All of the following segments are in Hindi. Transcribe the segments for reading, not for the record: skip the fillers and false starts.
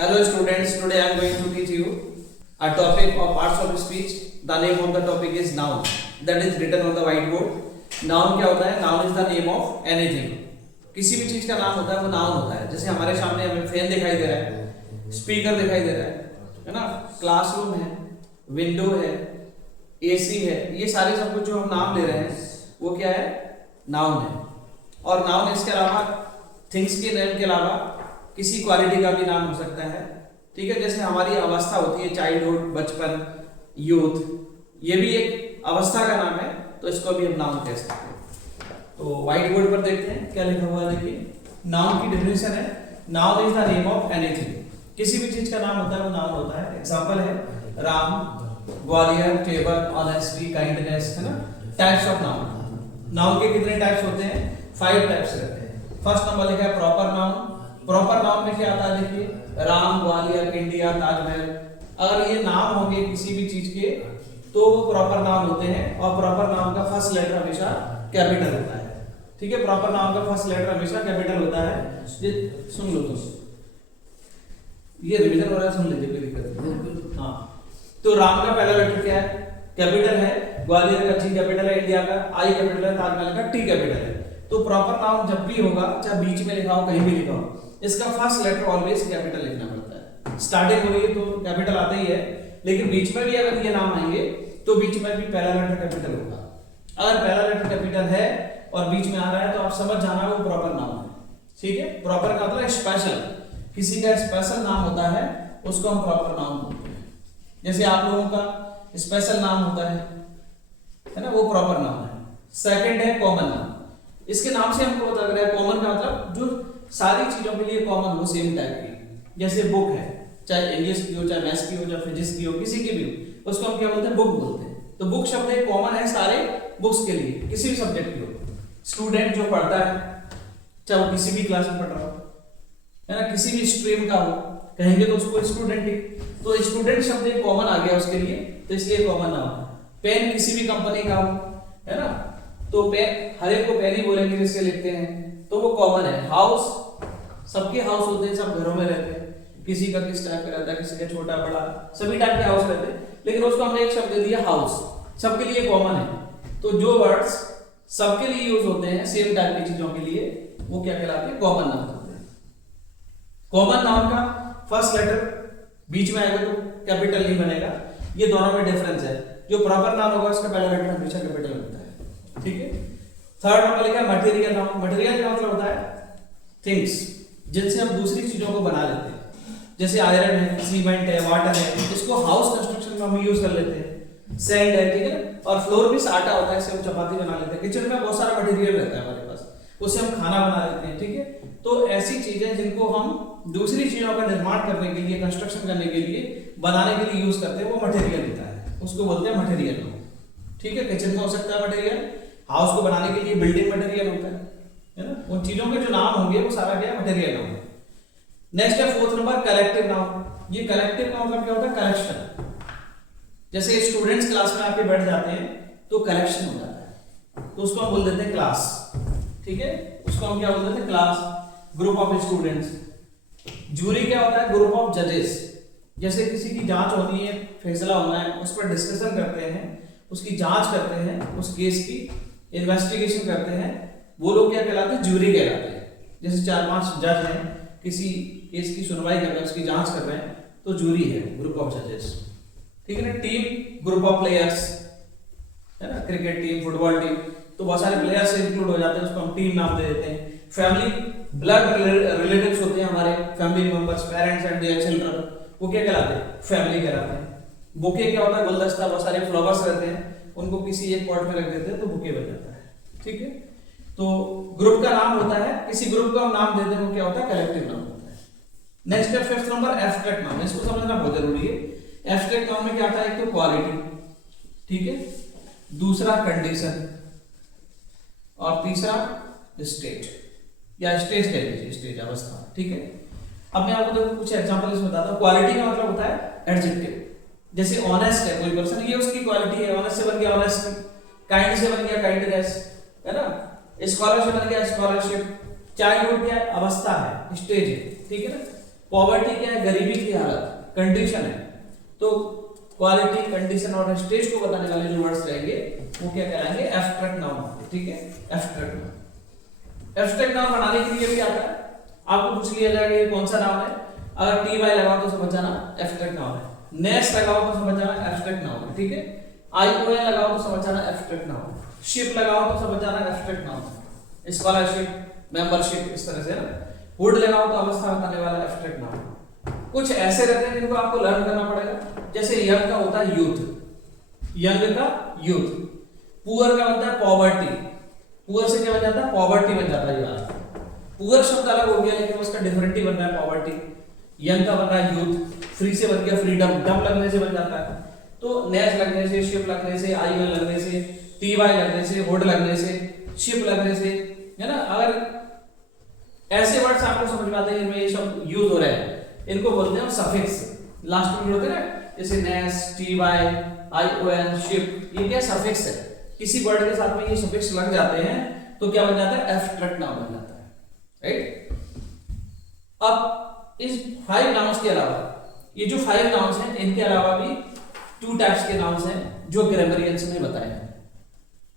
Hello students, today I am going to teach you a topic of parts of speech. The name of the topic is noun. That is written on the whiteboard. Noun क्या होता है? Noun is the name of anything. किसी भी चीज का नाम होता है वो नाउन होता है. जैसे हमारे सामने हमें फैन दिखाई दे रहा है, स्पीकर दिखाई दे रहा है ना, क्लासरूम है, विंडो है, एसी है, ये सारे सब कुछ जो हम नाम ले रहे हैं वो क्या है? नाउन है. और नाउन इसके अलावा थिंग्स के नेम के अलावा किसी क्वालिटी का भी नाम हो सकता है. ठीक है, जैसे हमारी अवस्था होती है, चाइल्डहुड, बचपन, यूथ, ये भी एक अवस्था का नाम है, तो इसको भी हम नाउन कह सकते हैं. तो व्हाइट बोर्ड पर देखते हैं क्या लिखा हुआ है. देखिए, नाउन की डेफिनेशन है, noun is the name of anything. किसी भी चीज का नाम होता है वो नाउन होता है. एग्जांपल है Ram, Gwalior, table, honesty, kindness, है ना. Types of noun. नाउन के कितने टाइप्स होते हैं? 5 टाइप्स रहते हैं. फर्स्ट नंबर लिखा है प्रॉपर नाउन. प्रॉपर नाउन में क्या आता है? देखिए, राम, ग्वालियर, इंडिया, ताजमहल. अगर ये नाम होंगे किसी भी चीज के तो वो प्रॉपर नाउन होते हैं. और प्रॉपर नाउन का फर्स्ट लेटर हमेशा कैपिटल होता है. ठीक है, प्रॉपर नाउन का फर्स्ट लेटर हमेशा कैपिटल होता है. ये सुन लो, तुम ये रिवीजन हो रहा है, सुन लीजिए, कोई दिक्कत नहीं. हाँ, तो राम का पहला लेटर क्या है? कैपिटल है. ग्वालियर का जी कैपिटल है, इंडिया का आई कैपिटल है, ताजमहल का टी कैपिटल है. तो प्रॉपर नाउन जब भी होगा, चाहे बीच में लिखा हो, कहीं भी लिखा हो, इसका फर्स्ट लेटर ऑलवेज कैपिटल लिखना पड़ता है. स्टार्टिंग हो रही है तो कैपिटल आता ही है, लेकिन बीच में भी अगर ये नाम आएंगे तो बीच में भी पहला लेटर कैपिटल होगा. अगर पहला लेटर कैपिटल है और बीच में आ रहा है तो आप समझ जाना वो प्रॉपर नाउन है. ठीक है, प्रॉपर का मतलब स्पेशल. किसी का स्पेशल नाम होता है उसको हम प्रॉपर नाउन बोलते हैं. जैसे आप लोगों का स्पेशल नाम होता है ना, वो प्रॉपर नाउन है. सेकंड है कॉमन नाउन. इसके नाम से हमको पता लग रहा है कॉमन का मतलब जो सारी चीजों के लिए कॉमन हो, सेम टाइप की. जैसे बुक है, चाहे इंग्लिश की हो, चाहे मैथ्स की हो, चाहे फिजिक्स की हो, किसी की भी हो, उसको हम क्या बोलते हैं? बुक बोलते हैं. तो बुक शब्द एक कॉमन है सारे बुक्स के लिए, किसी भी सब्जेक्ट की हो. स्टूडेंट जो पढ़ता है, चाहे वो किसी भी क्लास में पढ़ रहा हो, है ना, किसी भी स्ट्रीम का हो, कहेंगे तो उसको स्टूडेंट ही. तो स्टूडेंट शब्द एक कॉमन आ गया उसके लिए, तो इसलिए कॉमन नाउन है. पेन किसी भी कंपनी का हो, है ना, तो पेन हर एक को पेन ही बोलेंगे जिससे लिखते हैं, तो वो कॉमन है. हाउस, सबके हाउस होते हैं, सब घरों में रहते हैं. किसी का किस टाइप का रहता है, किसी का छोटा बड़ा, सभी टाइप के हाउस रहते हैं, लेकिन उसको हमने एक शब्द दे दिया हाउस. सबके लिए कॉमन है. तो जो वर्ड्स सबके लिए यूज होते हैं, सेम टाइप की चीजों के लिए, वो क्या कहलाते हैं? कॉमन नाउन होते हैं. कॉमन नाउन का फर्स्ट लेटर बीच में आएगा तो कैपिटल नहीं बनेगा. ये दोनों में डिफरेंस है. जो प्रॉपर नाउन होगा उसका पहला लेटर हमेशा कैपिटल होता है. ठीक है. थर्ड नंबर लिखा है मटेरियल नाउन. मटेरियल का मतलब होता है थिंग्स, जिनसे हम दूसरी चीजों को बना लेते हैं. जैसे आयरन है, सीमेंट है, वाटर है, इसको हाउस कंस्ट्रक्शन में हम यूज कर लेते हैं. सैंड है, ठीक है, और फ्लोर भी आटा होता है, इससे हम चपाती बना लेते हैं. किचन में बहुत सारा मटेरियल रहता है हमारे पास, उससे हम खाना बना लेते हैं. ठीक है, तो ऐसी चीजें जिनको हम दूसरी चीजों का निर्माण करने के लिए, कंस्ट्रक्शन करने के लिए, बनाने के लिए यूज करते हैं, वो मटेरियल होता है. उसको बोलते हैं मटेरियल. ठीक है, किचन का हो सकता है मटेरियल, हाउस को बनाने के लिए बिल्डिंग मटेरियल होता है ना. उन चीजों के जो नाम होंगे वो सारा क्या? Material noun. नेक्स्ट है फोर्थ नंबर कलेक्टिव नाउन. ये कलेक्टिव का मतलब क्या होता है? कलेक्शन. जैसे स्टूडेंट्स क्लास में आके बैठ जाते हैं तो कलेक्शन हो जाता है, तो उसको हम बोल देते हैं क्लास. ठीक है, उसको हम क्या बोल देते हैं? Class. Group of students. Jury क्या होता है? ग्रुप ऑफ जजेस. जैसे किसी की जांच होनी है, फैसला होना है, उस पर डिस्कशन करते हैं, उसकी जांच करते हैं, उस केस की इन्वेस्टिगेशन करते हैं, वो लोग क्या कहलाते हैं? जूरी कहलाते हैं. जैसे 4-5 जज हैं, किसी केस की सुनवाई कर रहे हैं, उसकी जांच कर रहे हैं, तो जूरी है, ग्रुप ऑफ जजेस. ठीक है ना. टीम, ग्रुप ऑफ प्लेयर्स, है ना, क्रिकेट टीम, फुटबॉल टीम, तो बहुत सारे प्लेयर्स इंक्लूड हो जाते हैं, उसको हम टीम नाम दे देते हैं. फैमिली, ब्लड रिलेटिव्स होते हैं हमारे, family members, parents and their children, वो क्या कहलाते हैं? फैमिली कहलाते हैं. बुके क्या होता है? गुलदस्ता. बहुत सारे फ्लावर्स रहते हैं, उनको किसी एक पॉट में रख देते हैं तो बुके बन जाता है. ठीक है, तो ग्रुप का नाम होता है, किसी ग्रुप का नाम देते हैं वो क्या होता है? कलेक्टिव नाम होता है. नेक्स्ट है फिफ्थ नंबर एब्स्ट्रैक्ट नाउन. इसको समझना बहुत जरूरी है. एब्स्ट्रैक्ट नाउन में क्या आता है? एक तो क्वालिटी, ठीक है, दूसरा कंडीशन, और तीसरा स्टेट या स्टेज कह लीजिए, स्टेज अवस्था. ठीक है, अब मैं आपको देखो कुछ एग्जांपल इसमें बताता हूं. क्वालिटी का मतलब होता है एडजेक्टिव. जैसे ऑनेस्ट है कोई पर्सन, ये उसकी क्वालिटी है. ऑनेस्ट से बन गया ऑनेस्टी, काइंड से बन गया काइंडनेस, है ना, स्कॉलर से बन गया स्कॉलरशिप. चाइल्डहुड क्या है? अवस्था है, स्टेज है. ठीक है ना. पॉवर्टी क्या है? गरीबी की हालत, कंडीशन है। तो क्वालिटी, कंडीशन और स्टेज को बताने वाले जो वर्ड्स रहेंगे वो क्या कहलाएंगे? Abstract noun. ठीक है, एब्स्ट्रैक्ट नाउन। एब्स्ट्रैक्ट नाउन बनाने के लिए भी आता है, आपको पूछ लिया जाएगा ये कौन सा नाउन है, अगर टी वाई लगाओ तो समझ जाना एब्स्ट्रैक्ट नाउन है, नेस लगाओ तो समझ जाना एब्स्ट्रैक्ट नाउन है। ठीक है, आई ओ एन लगाओ तो समझ जाना एब्स्ट्रैक्ट नाउन, शिप लगाओ तो समझ जाना एब्स्ट्रैक्ट नाउन, स्कॉलरशिप, मेंबरशिप, इस तरह से ना। वुड लगाओ तो अवस्था बताने वाला एब्स्ट्रैक्ट नाउन। कुछ ऐसे रहते हैं जिनको आपको लर्न करना पड़ेगा, जैसे यंग का होता है यूथ, यंग का यूथ। पुअर का बनता है पॉवर्टी, पुअर से क्या बन जाता है? पॉवर्टी बन जाता है। यार पुअर शब्द अलग हो गया लेकिन उसका डिफरेंट ही बन रहा है पॉवर्टी। यंग का बन रहा है यूथ, फ्री से बन गया फ्रीडम, डम लगने से बन जाता है। तो नेस लगने से, शिप लगने से, आई एन लगने से, टी वाई लगने से, वुड लगने से, शिप लगने से, है ना। अगर ऐसे वर्ड्स आपको समझ में आते हैं इनमें ये शब्द यूज हो रहे हैं, इनको बोलते हैं सफिक्स, लास्ट में होते हैं ना, जैसे नेस, टी वाई, आई ओ एन, शिप, ये क्या सफिक्स है। किसी वर्ड के साथ में ये सफिक्स लग जाते हैं तो क्या बन जाता है? एब्स्ट्रैक्ट नाउन बन जाता है, राइट। अब इस 5 नाउन्स के अलावा, ये जो 5 नाउन्स हैं इनके अलावा भी 2 टाइप्स के नाउन्स हैं जो ग्रामरियंस ने बताए हैं।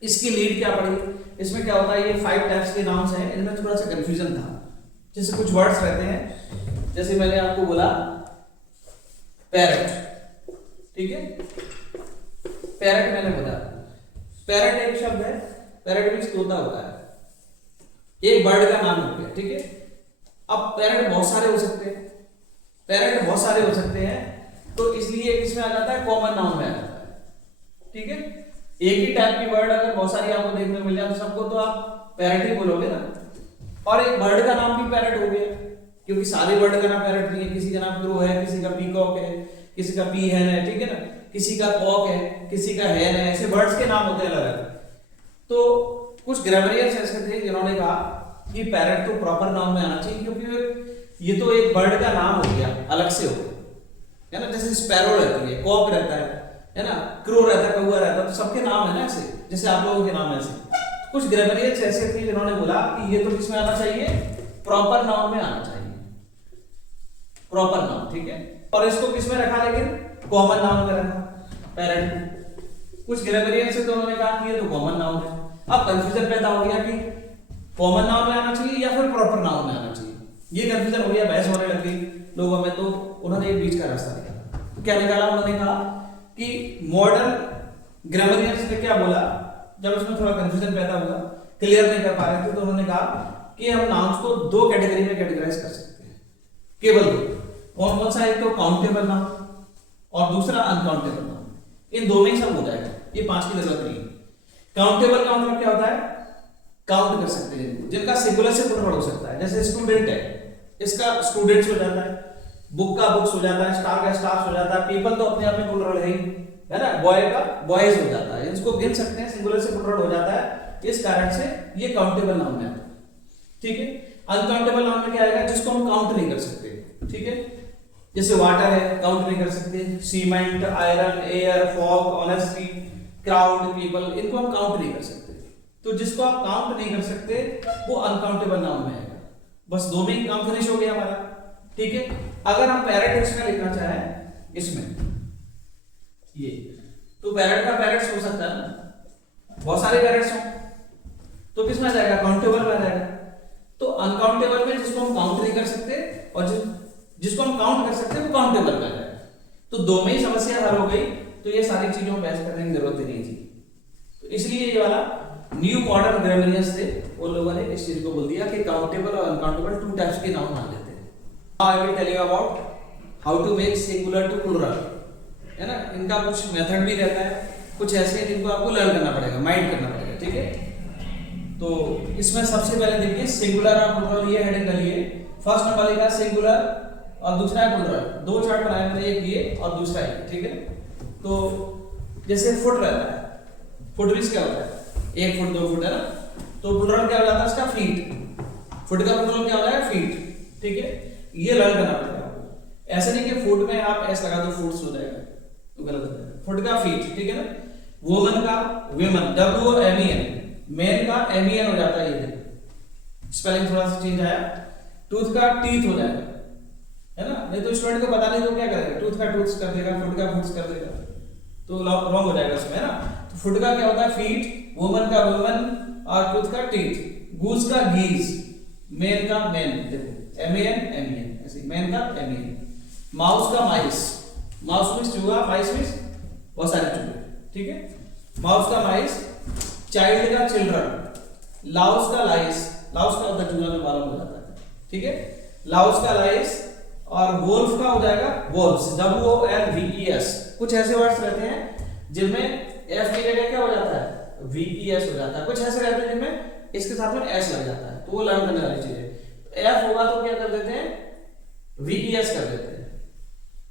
इसकी लीड क्या पड़ी? इसमें क्या होता है, ये 5 टाइप्स के नाउन्स हैं, इनमें थोड़ा सा कंफ्यूजन था। जैसे कुछ वर्ड्स रहते हैं, जैसे मैंने आपको बोला पैरट, ठीक है, पैरट मैंने बोला, पैरट एक शब्द है, पैरट भी तोता होता है, एक बर्ड का नाम हो गया। ठीक है, अब पैरट बहुत सारे हो सकते हैं, पैरट बहुत सारे हो सकते हैं, तो इसलिए किसमें आ जाता है? कॉमन नाउन में आ जाता है। ठीक है, एक ही टाइप की वर्ड अगर बहुत सारी आपको देखने को मिल जाए तो सबको तो आप पैरट ही बोलोगे ना। और एक बर्ड का नाम भी पैरट हो गया, क्योंकि सारे बर्ड का नाम पैरट नहीं है, किसी का नाम क्रो है, किसी का पीकॉक है, किसी का पी हैन है, ठीक है ना, किसी का कॉक है, किसी का हैन है, ऐसे बर्ड्स के नाम होते हैं अलग अलग। तो कुछ ग्रामरियंस ऐसे थे जिन्होंने कहा कि पैरट तो प्रॉपर नाउन में आना चाहिए, क्योंकि ये तो एक बर्ड का नाम हो गया, अलग से हो गया, है ना। जैसे स्पैरो रहती है, कॉक रहता है ना, क्रो रहता है, कौवा रहता है, तो सबके नाम है ना ऐसे, जैसे आप लोगों के नाम है ऐसे। कुछ ग्रामरियंस ऐसे थे जिन्होंने बोला कि ये तो किसमें आना चाहिए? प्रॉपर नाउन में आना चाहिए, प्रॉपर नाउन। ठीक है, और इसको किसमें रखा? लेकिन कॉमन नाउन में रखा पैरट को। कुछ ग्रामरियंस से तो उन्होंने कहा कि ये तो कॉमन नाउन है। अब कंफ्यूजन पैदा हो गया कि कॉमन नाउन में आना चाहिए या फिर प्रॉपर नाउन में आना चाहिए, ये कंफ्यूजन हो गया, बहस होने लग गई लोगों में। तो उन्होंने एक बीच का रास्ता निकाला। तो क्या निकाला? उन्होंने कहा कि मॉडर्न ग्रामरियंस ने क्या बोला, जब उसमें थोड़ा कंफ्यूजन पैदा हुआ, क्लियर नहीं कर पा रहे थे, तो उन्होंने कहा कि हम नाउन्स को 2 कैटेगरी में कैटेगराइज कर सकते हैं, केवल 2। कौन कौन सा? एक तो काउंटेबल नाउन और दूसरा अनकाउंटेबल नाउन। इन 2 में ही सब हो जाएगा, ये 5 की जरूरत नहीं है। काउंटेबल का मतलब क्या होता है? काउंट कर सकते हैं, जिनका सिंगुलर से प्लूरल हो सकता है। जैसे स्टूडेंट है, इसका स्टूडेंट्स हो जाता है, बुक का बुक्स हो जाता है, स्टार का स्टार्स हो जाता है, पीपल तो अपने आप में प्लूरल है ना, बॉय का बॉयज हो जाता है, इसको गिन सकते हैं, सिंगुलर से प्लूरल हो जाता है, इस कारण से ये काउंटेबल नाउन है। ठीक है, अनकाउंटेबल नाउन में क्या आएगा? जिसको हम काउंट नहीं कर सकते। ठीक है, जैसे वाटर है, काउंट नहीं कर सकते, cement, iron, air, fog, honesty, crowd, people, इनको हम काउंट नहीं कर सकते। तो जिसको आप काउंट नहीं कर सकते वो अनकाउंटेबल नाउन में आएगा। बस 2 में ही काम फिनिश हो गया हमारा। ठीक है, अगर हम पैरट इसमें लिखना चाहें, इसमें ये, तो पैरट का पैरट्स हो सकता है ना, बहुत सारे पैरट्स हो, तो किसमें आ जाएगा? काउंटेबल में आ जाएगा। तो अनकाउंटेबल में जिसको हम काउंट नहीं कर सकते और जिसको हम काउंट कर सकते हैं वो काउंटेबल में आ जाएगा। तो 2 में ही समस्या हल हो गई, तो ये सारी चीजों में बहस करने की जरूरत ही नहीं थी। तो इसलिए ये वाला न्यू मॉडर्न ग्रामरियंस थे, उन लोगों ने इस चीज को बोल दिया कि काउंटेबल और अनकाउंटेबल 2 टाइप्स के नाउन मान लेते हैं। Now I will tell you about how to make singular to plural, है ना। इनका कुछ मेथड भी रहता है, कुछ ऐसे हैं जिनको आपको लर्न करना पड़ेगा, माइंड करना पड़ेगा। ठीक है, तो इसमें सबसे पहले देखिए सिंगुलर और प्लूरल, ये हेडिंग डालिए। फर्स्ट नंबर लिखा सिंगुलर और दूसरा है प्लूरल। 2 चार्ट बनाए मैंने, एक ये और दूसरा ये। ठीक है, तो जैसे फुट रहता है, फुट भी क्या होता है? 1 फुट 2 फुट है ना, तो प्लूरल क्या हो जाता है इसका? फीट। फुट का प्लूरल क्या हो जाएगा? फीट। ठीक है, ये लर्न करना पड़ेगा आपको। ऐसे नहीं कि फुट में आप ऐसा लगा दो फुट्स हो जाएगा, तो गलत हो जाएगा। फुट का फीट, ठीक है ना। वुमन का विमन, WOMEN, मैन का MEN हो जाता है, ये स्पेलिंग थोड़ा सा चेंज आया। टूथ का टीथ हो जाएगा, है ना, नहीं तो स्टूडेंट को पता नहीं तो क्या करेगा, टूथ का टूथ्स कर देगा, फुट का फुट्स कर देगा, तो रॉन्ग हो जाएगा उसमें, है ना। तो फुट का क्या होता है फीट, वुमन का वुमन, और टूथ का टीथ, गूज का गीज, मैन का मैन, देखो एम ऐसे, मैन का एम, माउस का माइस, माउस मींस चूहा, माइस मींस बहुत सारे चूहे, ठीक है, माउस का माइस, चाइल्ड का चिल्ड्रन, लाउस का लाइस, लाउस का होता है चूहा में मालूम हो जाता है, ठीक है, लाउस का लाइस, और वोल्फ का हो जाएगा वोल्फ्स, WOLVES। कुछ ऐसे वर्ड्स रहते हैं जिनमें एफ की जगह क्या हो जाता है, VES हो जाता है, कुछ ऐसे रहते हैं जिनमें इसके साथ में एस लग जाता है, तो वो लर्न करने वाली चीज है। एफ होगा तो क्या कर देते हैं, VES कर देते हैं।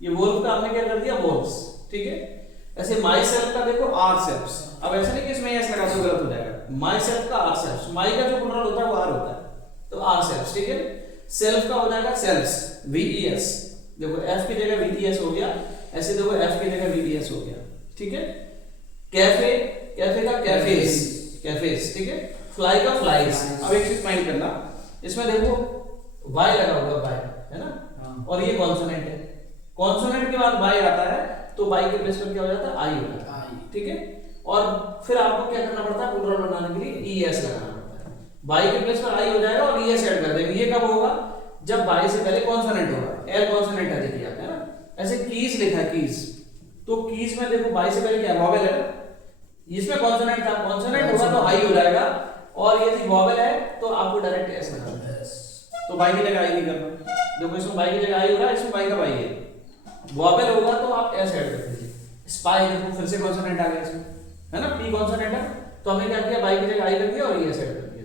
ये वोल्फ का हमने क्या कर दिया, वोल्फ्स, ठीक है। ऐसे माई सेल्फ का देखो आर सेल्फ्स, अब ऐसा नहीं कि इसमें एस लगा तो गलत हो जाएगा, माई सेल्फ का आर सेल्फ्स, माई का जो प्लूरल होता है वो आर होता है, तो आर सेल्फ्स, ठीक है। सेल्फ का हो जाएगा सेल्फ्स, VES, देखो एफ की जगह VES हो गया, ऐसे देखो एफ की जगह VES हो गया, ठीक है। कैफे, कैफे का कैफेस, कैफेस, ठीक है। फ्लाई का फ्लाइज। अब एक चीज माइंड करना, इसमें देखो वाई लगा हुआ, वाई है ना, और ये कॉन्सोनेंट है, कॉन्सोनेंट के बाद वाई आता है तो वाई के प्लेस पर क्या हो जाता है, आई हो जाता है, ठीक है। और फिर आपको क्या करना पड़ता है, प्लूरल बनाने के लिए ES लगाना पड़ता है, वाई के प्लेस पर आई हो जाएगा और ES ऐड कर देंगे। ये कब होगा, जब वाई से पहले कॉन्सोनेंट होगा, एल कॉन्सोनेंट है, देखिए आप, है ना। ऐसे कीज लिखा है, कीज, तो कीज में देखो वाई से पहले क्या वॉवेल है, इसमें कॉन्सोनेंट था, कॉन्सोनेंट होगा तो आई हो जाएगा, और यदि वॉवेल है तो आपको डायरेक्ट एस लगाना है, तो वाई की जगह आई नहीं करना, देखो इसमें वाई की जगह आई हो रहा है, इसमें वाई का वाई है, वॉवेल होगा तो आप एस ऐड कर दीजिए। स्पाई देखो फिर से कॉन्सोनेंट आ गया इसमें, है ना, पी कॉन्सोनेंट है, तो हमने क्या किया, वाई की जगह आई कर दिया और एस ऐड कर दिया,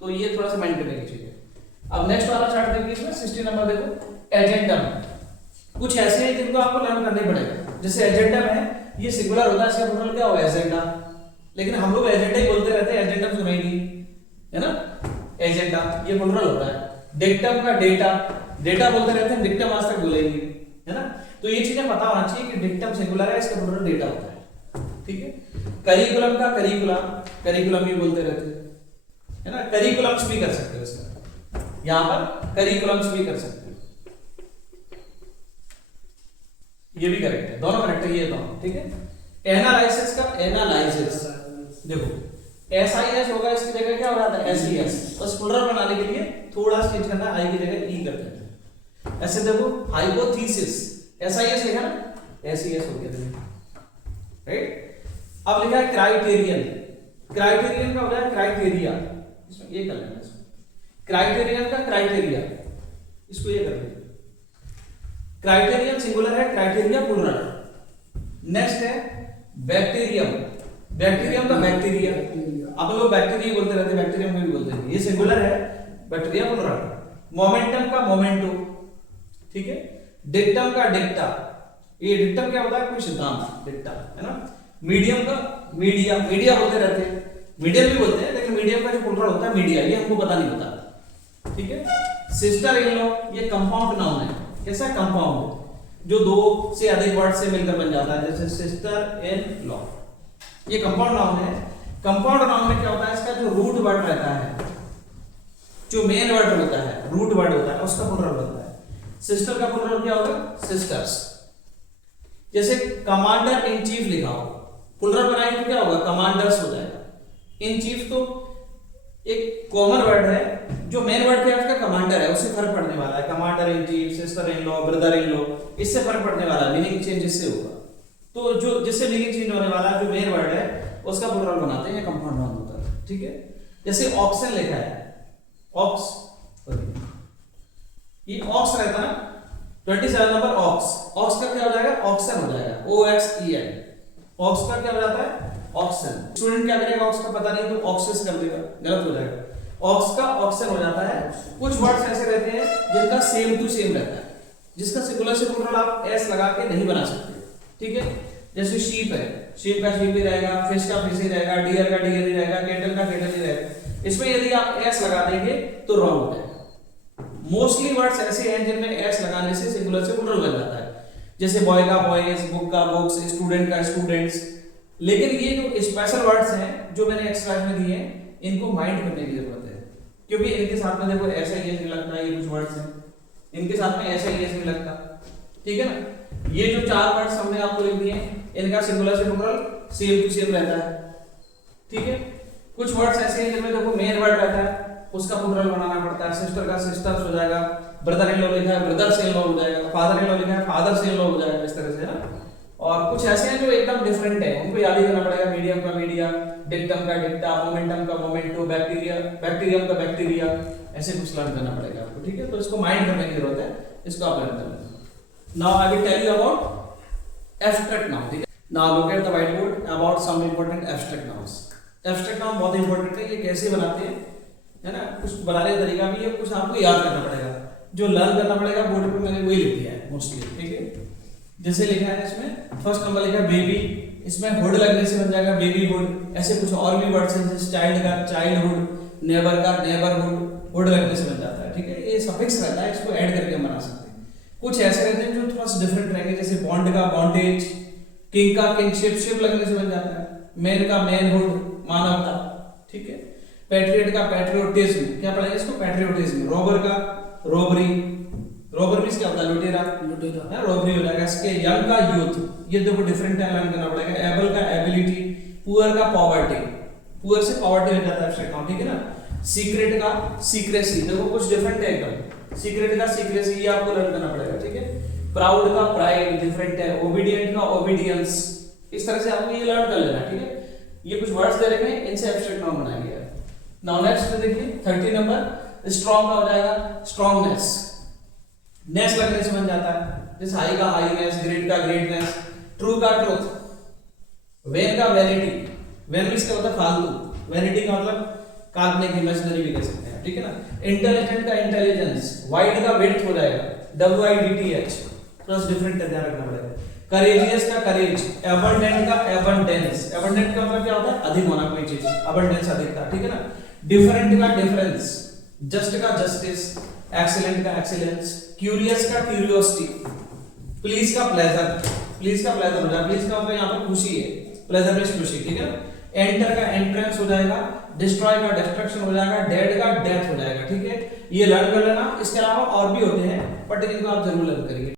तो ये थोड़ा सा माइंड करने की चीज है। अब नेक्स्ट वाला चार्ट देखिए, इसमें 60 नंबर देखो, एजेंडम। कुछ ऐसे हैं जिनको आपको लर्न करने पड़ेगा, जैसे एजेंडम है, ये सिंगुलर होता है, इसका प्लूरल क्या होगा, एजेंडा, लेकिन हम लोग एजेंडा ही बोलते रहते हैं, एजेंडम सुना ही नहीं, है ना, एजेंडा ये प्लूरल होता है। डिक्टम का डेटा, डेटा बोलते रहते हैं, डिक्टम आज तक बोले ही नहीं, है ना, तो ये चीजें पता होना चाहिए कि डिक्टम सिंगुलर है, इसका प्लूरल डेटा होता है, ठीक है। करिकुलम का करिकुलम, करिकुलम ही बोलते रहते हैं, है ना, करिकुलम्स भी कर सकते हो इसका, यहां पर करिकुलम्स भी कर सकते हो, ये भी करेक्ट है, दोनों करेक्ट है ये दोनों, ठीक है। एनालाइसिस का एनालाइसिस, देखो SIS होगा, इसकी जगह क्या हो जाता है, SES, बस प्लूरल बनाने के लिए थोड़ा सा चेंज करना, आई की जगह ई कर देते हैं। ऐसे देखो हाइपोथीसिस, SIS लिखा ना, SES हो गया, राइट। अब लिखा है क्राइटेरियन, क्राइटेरियन का हो जाएगा क्राइटेरिया, इसमें ये कर लेना, क्राइटेरियन का क्राइटेरिया, इसको ये कर लेना, क्राइटेरियन सिंगुलर है, क्राइटेरिया प्लूरल। नेक्स्ट है बैक्टीरियम, बैक्टीरियम का बैक्टीरिया, आप लोग बैक्टीरिया बोलते रहते हैं, बैक्टीरियम को भी बोलते हैं, ये सिंगुलर है, बैक्टीरिया प्लूरल। मोमेंटम का मोमेंटो, ठीक है। डिक्टम का डिक्टा, ये डिक्टम क्या होता है, कोई सिद्धांत, डिक्टा, है ना। मीडियम का मीडिया, मीडिया बोलते रहते हैं, मीडियम भी बोलते हैं, लेकिन मीडियम का जो प्लूरल होता है मीडिया, ये हमको पता नहीं होता, ठीक है। सिस्टर इन लॉ, ये कंपाउंड नाउन है, कैसा कंपाउंड, जो दो से अधिक वर्ड से मिलकर बन जाता है, जैसे सिस्टर इन लॉ, ये कंपाउंड नाउन है। कंपाउंड नाउन में क्या होता है, इसका जो रूट वर्ड रहता है, जो मेन वर्ड होता है, रूट वर्ड होता है, उसका प्लूरल बनता है। सिस्टर का प्लूरल क्या होगा, सिस्टर्स। जैसे कमांडर इन चीफ लिखा हो, प्लूरल बनाएंगे तो क्या होगा, कमांडर्स हो जाएगा। इन चीफ तो एक कॉमन वर्ड है, जो मेन वर्ड क्या है उसका कमांडर है, उससे फर्क पड़ने वाला है, commander in chief, sister in law, brother in law, इससे फर्क पड़ने वाला है, मीनिंग चेंज इससे होगा। तो जो जिससे मीनिंग चेंज होने वाला है, जो मेन वर्ड है उसका प्लूरल बनाते हैं, कंपाउंड नाउन होता है, ठीक है। जैसे ऑक्सन लिखा है, ऑक्स, ये ऑक्स रहता है ना, 27 नंबर ऑक्स, ऑक्स का क्या हो जाएगा, ऑक्सन हो जाएगा, OXEN, ऑक्स का क्या हो जाता है, ऑक्सन। स्टूडेंट क्या करेगा, ऑक्स का पता नहीं तो ऑक्सिस कर देगा, गलत हो जाएगा, ऑक्स का ऑक्सन हो जाता है। कुछ वर्ड्स ऐसे रहते हैं जिनका सेम टू सेम रहता है, जिसका सिंगुलर से प्लूरल आप एस लगा के नहीं बना सकते, ठीक है। जैसे शीप है, शीप का शीप ही रहेगा, फिश का फिश ही रहेगा, डियर का डियर ही रहेगा, कैटल का कैटल ही रहेगा। इसमें यदि आप एस लगा देंगे तो रॉन्ग हो जाएगा। मोस्टली वर्ड्स ऐसे हैं जिनमें एस लगाने से सिंगुलर से प्लूरल बन जाता है, जैसे बॉय का बॉयज, बुक का बुक्स, स्टूडेंट का स्टूडेंट्स। लेकिन ये जो स्पेशल वर्ड्स हैं जो मैंने एक्स्ट्रा में दिए हैं, इनको माइंड करने की जरूरत है, क्योंकि इनके साथ में देखो ऐसा ये लगता है, ये कुछ वर्ड्स हैं, इनके साथ में ऐसा ही नहीं लगता, ठीक है ना। ये जो 4 वर्ड्स हमने आपको लिख दिए इनका सिंगुलर से प्लूरल सेम टू सेम रहता है, ठीक है। कुछ वर्ड्स ऐसे हैं जिनमें देखो मेन वर्ड रहता है उसका प्लूरल बनाना पड़ता है। सिस्टर का सिस्टर्स हो जाएगा, ब्रदर इन लॉ लिखा है ब्रदर्स इन लॉ हो जाएगा, फादर इन लॉ लिखा है फादर्स इन लॉ हो जाएगा, इस तरह से है ना। और कुछ ऐसे हैं जो एकदम डिफरेंट है, उनको याद ही करना पड़ेगा। मीडियम का मीडिया, डिक्टम का डिक्टा, मोमेंटम का मोमेंटो, बैक्टीरिया बैक्टीरियम का बैक्टीरिया, ऐसे कुछ लर्न करना पड़ेगा आपको, ठीक है। तो इसको माइंड करने की जरूरत है, इसको आप लर्न करना। Now I will tell you about abstract noun, ठीक है। Now look at the white board about some important abstract nouns. Abstract noun बहुत इंपॉर्टेंट है, ये कैसे बनाते हैं है ना, कुछ बनाने का तरीका भी है, कुछ आपको याद करना पड़ेगा। जो लर्न करना पड़ेगा बोर्ड पे मैंने वही लिख दिया है मोस्टली, ठीक है। जैसे लिखा है इसमें फर्स्ट नंबर लिखा है बेबी, इसमें हुड लगने से बन जाएगा बेबी हुड। ऐसे कुछ और भी वर्ड्स हैं जैसे चाइल्ड का चाइल्डहुड, नेबर का नेबरहुड, हुड लगने से बन जाता है, ठीक है। ये सफिक्स रहता है, इसको ऐड करके हम बना सकते हैं। कुछ ऐसे रहते हैं जो थोड़ा सा डिफरेंट रहेंगे, जैसे बॉन्ड का बॉन्डेज, किंग का किंगशिप, शिप लगने से बन जाता है, मैन का मैनहुड मानवता, ठीक है। पैट्रियट का पैट्रियोटिज्म, क्या पढ़ेगा इसको पैट्रियोटिज्म। रोबर का रोबरी, रोबर मींस क्या होता है लुटेरा, लुटेरा है, रोबरी हो जाएगा इसके। यंग का यूथ, ये देखो डिफरेंट है, लर्न करना पड़ेगा। एबल का एबिलिटी, पुअर का पॉवर्टी, पुअर से पॉवर्टी हो जाता है एब्स्ट्रैक्ट नाउन, ठीक है ना। सीक्रेट का सीक्रेसी, देखो कुछ डिफरेंट है एकदम। सीक्रेट का सीक्रेसी, ये आपको लर्न करना पड़ेगा, ठीक है। प्राउड का प्राइड, डिफरेंट है। ओबीडिएंट का ओबीडियंस, इस तरह से आपको ये लर्न कर लेना, ठीक है। ये कुछ वर्ड्स दे रखे हैं, इनसे एब्स्ट्रैक्ट नाउन बनाएंगे। नाउ नेक्स्ट देखिए 30 नंबर स्ट्रॉन्ग का हो जाएगा स्ट्रॉन्गनेस, नेस लगने से बन जाता है, जैसे हाई का हाईनेस, ग्रेट का ग्रेटनेस, ट्रू का ट्रूथ, वेन का वैनिटी, वेन मींस क्या होता है फालतू, वैनिटी का मतलब काल्पनिक इमेजिनरी भी कह सकते हैं, ठीक है ना। इंटेलिजेंट का इंटेलिजेंस, वाइड का विड्थ हो जाएगा WIDTH, प्लस डिफरेंट है, ध्यान रखना पड़ेगा। करेजियस का करेज, एबंडेंट का एबंडेंस, एबंडेंट का मतलब क्या होता है अधिक होना कोई चीज, अबंडेंस अधिकता, ठीक है ना। डिफरेंट का डिफरेंस, जस्ट का जस्टिस, एक्सीलेंट का एक्सीलेंस, क्यूरियस का क्यूरियोसिटी, प्लीज का प्लेजर, प्लीज का प्लेजर हो जाएगा, प्लीज का मतलब यहाँ पर खुशी है, प्लेजर मींस खुशी, ठीक है ना। एंटर का एंट्रेंस हो जाएगा, डिस्ट्रॉय का डिस्ट्रक्शन हो जाएगा, डेड का डेथ हो जाएगा, ठीक है। ये लर्न कर लेना। इसके अलावा और भी होते हैं बट इनको आप जरूर लर्न करिए।